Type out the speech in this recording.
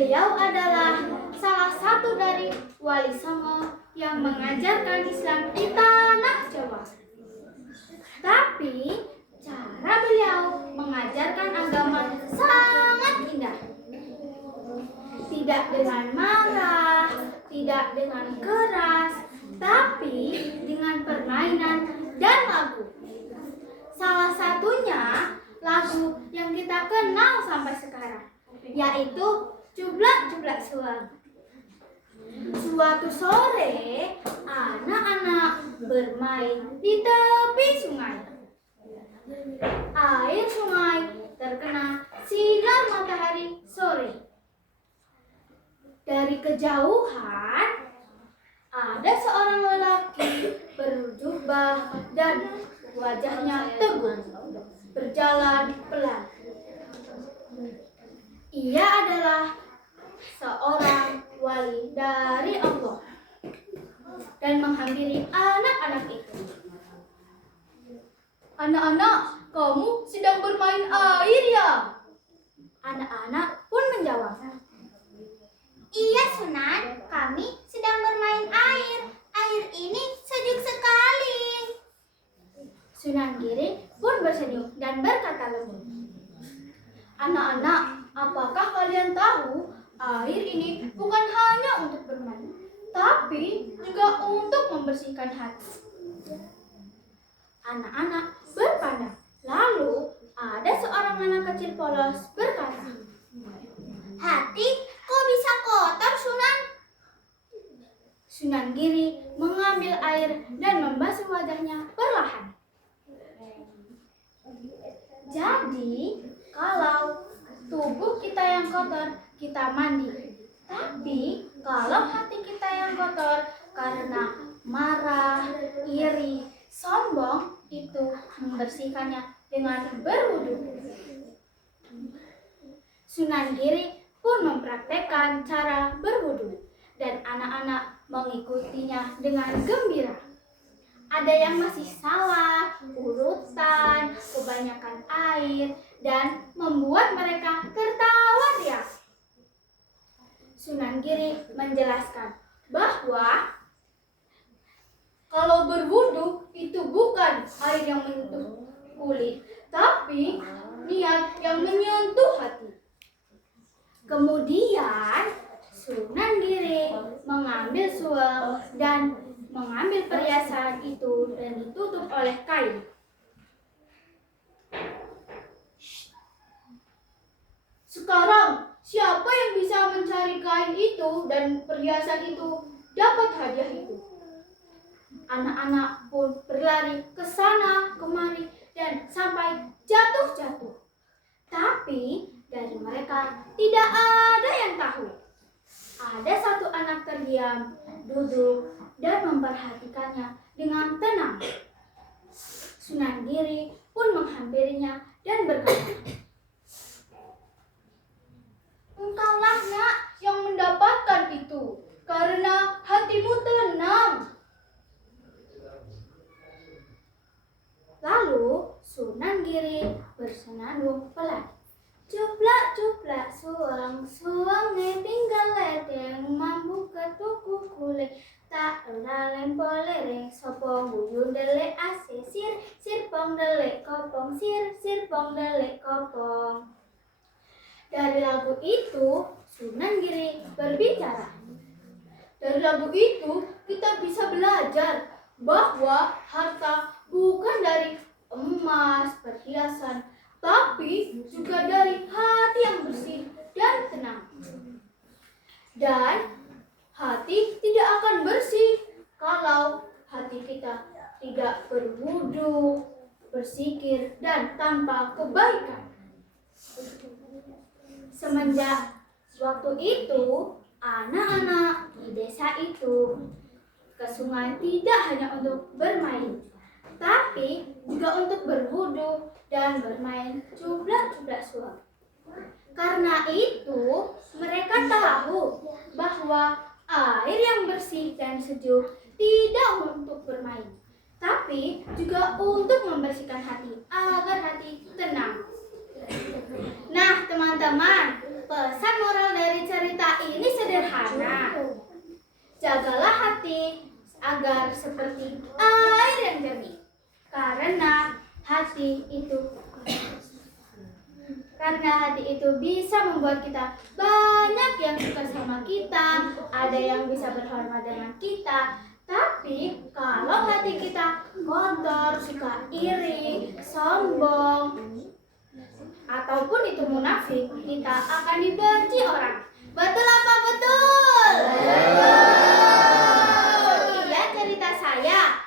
Beliau adalah salah satu dari wali songo yang mengajarkan Islam di tanah Jawa. Tapi cara beliau mengajarkan agama sangat indah. Tidak dengan marah, tidak dengan keras, tapi dengan permainan dan lagu. Salah satunya lagu yang kita kenal sampai sekarang, yaitu Cublak-Cublak Suang. Suatu sore, anak-anak bermain di tepi sungai. Air sungai terkena sinar matahari sore. Dari kejauhan, ada seorang lelaki berjubah dan wajahnya teguh, berjalan pelan. Ia adalah seorang wali dari Allah dan menghampiri anak-anak itu. "Anak-anak, kamu sedang bermain air ya?" Anak-anak pun menjawab, "Iya Sunan, kami sedang bermain air. Air ini sejuk sekali." Sunan Giri pun bersenyum dan berkata lembut, "Anak-anak, apakah kalian tahu air ini bukan hanya untuk bermain, tapi juga untuk membersihkan hati?" Anak-anak berpandang. Lalu ada seorang anak kecil polos berkata, "Hati kok bisa kotor Sunan?" Sunan Giri mengambil air dan membasuh wajahnya perlahan. Jadi, kalau tubuh kita yang kotor, kita mandi. Tapi, kalau hati kita yang kotor karena marah, iri, sombong, itu membersihkannya dengan berwudu. Sunan Giri pun mempraktekkan cara berwudu dan anak-anak mengikutinya dengan gembira. Ada yang masih salah urutan, kebanyakan air, dan membuat mereka tertawa riang. Sunan Giri menjelaskan bahwa kalau berwudu itu bukan air yang menyentuh kulit, tapi niat yang menyentuh hati. Kemudian Sunan Giri mengambil suel dan mengambil perhiasan itu dan ditutup oleh kain. "Sekarang siapa yang bisa mencari kain itu dan perhiasan itu dapat hadiah itu?" Anak-anak pun berlari ke sana kemari dan sampai jatuh-jatuh. Tapi dari mereka tidak ada yang tahu. Ada satu anak terdiam, duduk, dan memperhatikannya dengan tenang. Sunan Giri pun menghampirinya dan berkata, "Engkaulah nak yang mendapatkan itu, karena hatimu tenang." Lalu Sunan Giri bersenandung pelan. "Cuplak-cuplak suang, suangnya tinggal ledeng, mambu ketuku kulit, tak lalem polereng, sopong buyun delek ase, sir, sirpong delek kopong, sir, sirpong delek kopong." Dari lagu itu, Sunan Giri berbicara. Dari lagu itu, kita bisa belajar bahwa harta bukan dari emas, perhiasan, tapi juga dari hati yang bersih dan tenang. Dan hati tidak akan bersih kalau hati kita tidak berwudu, berzikir, dan tanpa kebaikan. Semenjak waktu itu, anak-anak di desa itu ke sungai tidak hanya untuk bermain, tapi juga untuk berwudu dan bermain cublak-cublak suang. Karena itu, mereka tahu bahwa air yang bersih dan sejuk tidak untuk bermain, tapi juga untuk membersihkan hati agar hati tenang. Nah, teman-teman, pesan moral dari cerita fana. Jagalah hati agar seperti air yang jernih. Karena hati itu bisa membuat kita banyak yang suka sama kita, ada yang bisa berhormat dengan kita. Tapi kalau hati kita kotor, suka iri, sombong, ataupun itu munafik, kita akan dibenci orang. Betul apa betul? Betul. Iya cerita saya